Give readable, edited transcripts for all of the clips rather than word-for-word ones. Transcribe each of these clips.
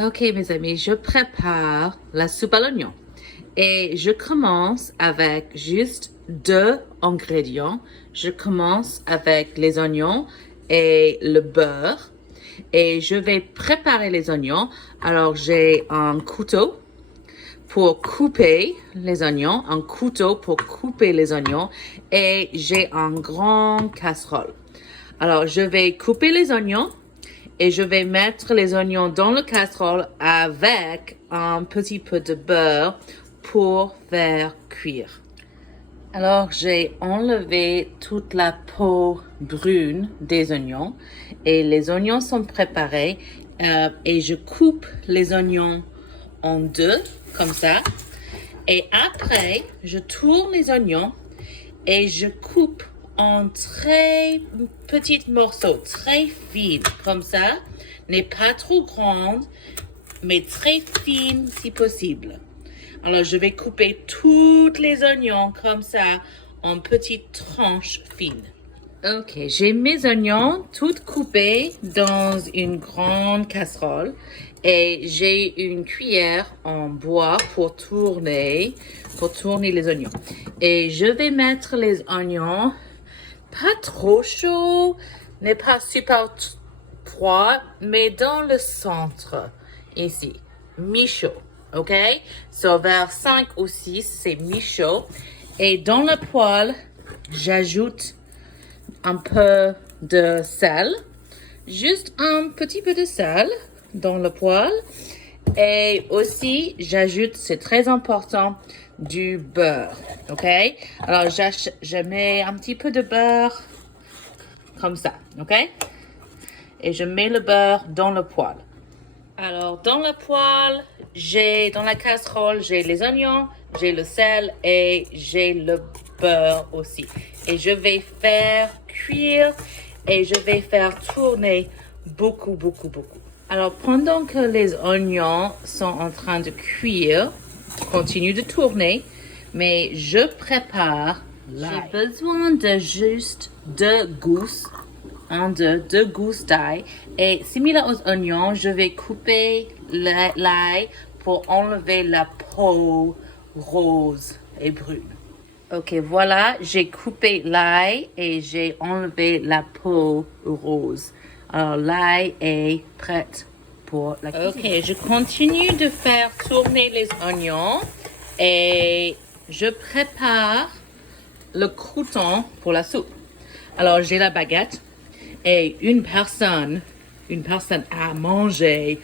Ok, mes amis, je prépare la soupe à l'oignon. Et je commence avec juste deux ingrédients. Je commence avec les oignons et le beurre. Et je vais préparer les oignons. Alors, j'ai un couteau pour couper les oignons, un couteau pour couper les oignons et j'ai un grand casserole. Alors, je vais couper les oignons et je vais mettre les oignons dans le casserole avec un petit peu de beurre pour faire cuire. Alors, j'ai enlevé toute la peau brune des oignons et les oignons sont préparés et je coupe les oignons en deux, comme ça. Et après, je tourne les oignons et je coupe en très petits morceaux, très fines, comme ça. N'est pas trop grande, mais très fine si possible. Alors, je vais couper tous les oignons comme ça en petites tranches fines. Ok, j'ai mes oignons toutes coupés dans une grande casserole et j'ai une cuillère en bois pour tourner les oignons. Et je vais mettre les oignons pas trop chauds, n'est pas super froid, mais dans le centre, ici, mi-chaud, ok? So, vers 5 ou 6, c'est mi-chaud. Et dans le poêle, j'ajoute un peu de sel, juste un petit peu de sel dans le poêle. Et aussi, j'ajoute, c'est très important, du beurre, ok? Alors, je mets un petit peu de beurre comme ça, ok? Et je mets le beurre dans le poêle. Alors, dans le poêle, dans la casserole, j'ai les oignons, j'ai le sel et j'ai le beurre aussi. Et je vais faire cuire et je vais faire tourner beaucoup. Alors, pendant que les oignons sont en train de cuire, continue de tourner, mais je prépare l'ail. J'ai besoin de juste deux gousses deux gousses d'ail. Et similaire aux oignons, je vais couper l'ail pour enlever la peau rose et brune. Ok, voilà, j'ai coupé l'ail et j'ai enlevé la peau rose. Alors, l'ail est prête pour la cuisine. Ok, je continue de faire tourner les oignons et je prépare le crouton pour la soupe. Alors, j'ai la baguette. Et une personne a mangé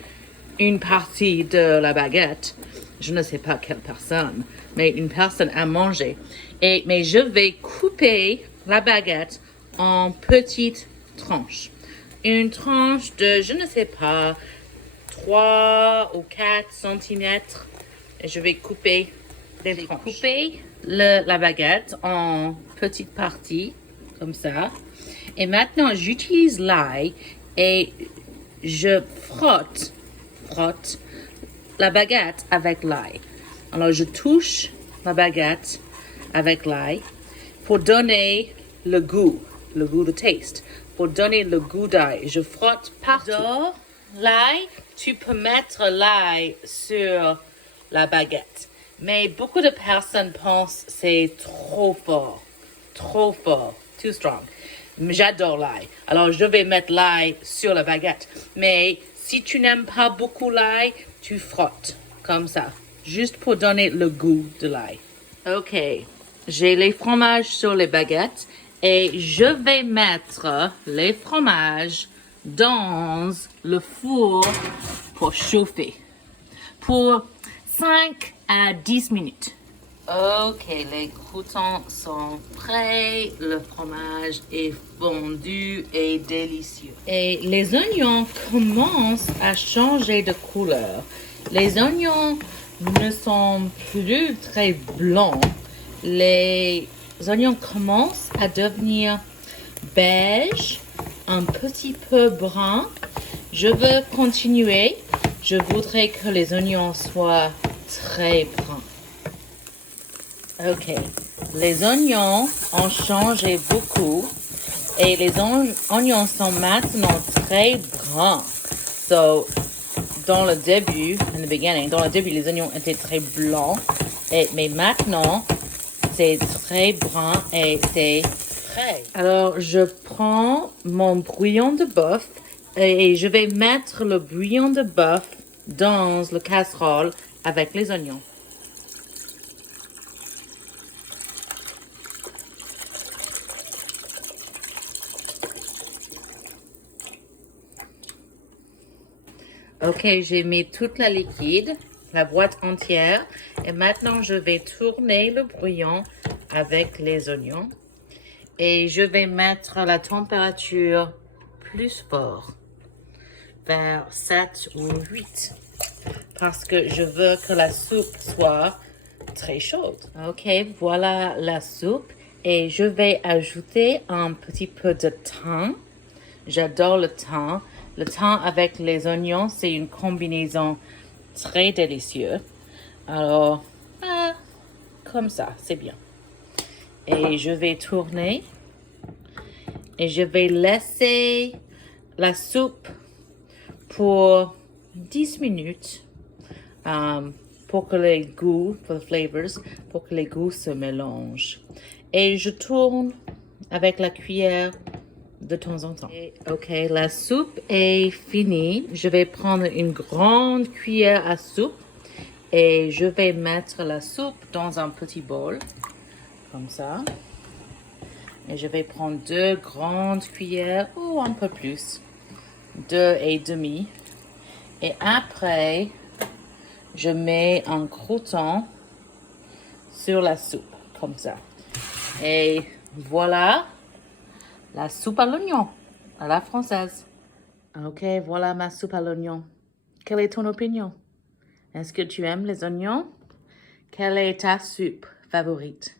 une partie de la baguette. Je ne sais pas quelle personne, mais une personne a mangé. Mais je vais couper la baguette en petites tranches. Une tranche de, je ne sais pas, 3 ou 4 centimètres. Et je vais couper les tranches. Couper la baguette en petites parties, comme ça. Et maintenant, j'utilise l'ail et je frotte la baguette avec l'ail. Alors, je touche la baguette avec l'ail pour donner le goût de taste, pour donner le goût d'ail. Je frotte partout. J'adore l'ail. Tu peux mettre l'ail sur la baguette. Mais beaucoup de personnes pensent que c'est trop fort, too strong. J'adore l'ail. Alors, je vais mettre l'ail sur la baguette. Mais si tu n'aimes pas beaucoup l'ail, tu frottes comme ça, juste pour donner le goût de l'ail. Ok, j'ai les fromages sur les baguettes et je vais mettre les fromages dans le four pour chauffer pour 5 à 10 minutes. Ok, les croûtons sont prêts, le fromage est fondu et délicieux. Et les oignons commencent à changer de couleur. Les oignons ne sont plus très blancs. Les oignons commencent à devenir beige, un petit peu brun. Je veux continuer. Je voudrais que les oignons soient très bruns. Ok, les oignons ont changé beaucoup et les oignons sont maintenant très bruns. So, dans le début, in the beginning, dans le début, les oignons étaient très blancs, mais maintenant, c'est très brun et c'est frais. Alors, je prends mon bouillon de bœuf et je vais mettre le bouillon de bœuf dans la casserole avec les oignons. Ok, j'ai mis toute la liquide, la boîte entière. Et maintenant, je vais tourner le bouillon avec les oignons. Et je vais mettre la température plus fort, vers 7 ou 8. Parce que je veux que la soupe soit très chaude. Ok, voilà la soupe. Et je vais ajouter un petit peu de thym. J'adore le thym. Le thym avec les oignons, c'est une combinaison très délicieuse. Alors, comme ça, c'est bien. Et je vais tourner. Et je vais laisser la soupe pour 10 minutes pour que les goûts, pour les flavors, pour que les goûts se mélangent. Et je tourne avec la cuillère de temps en temps. Ok, la soupe est finie. Je vais prendre une grande cuillère à soupe et je vais mettre la soupe dans un petit bol, comme ça. Et je vais prendre 2 grandes cuillères ou un peu plus, 2,5. Et après, je mets un crouton sur la soupe, comme ça. Et voilà la soupe à l'oignon, à la française. Ok, voilà ma soupe à l'oignon. Quelle est ton opinion? Est-ce que tu aimes les oignons? Quelle est ta soupe favorite?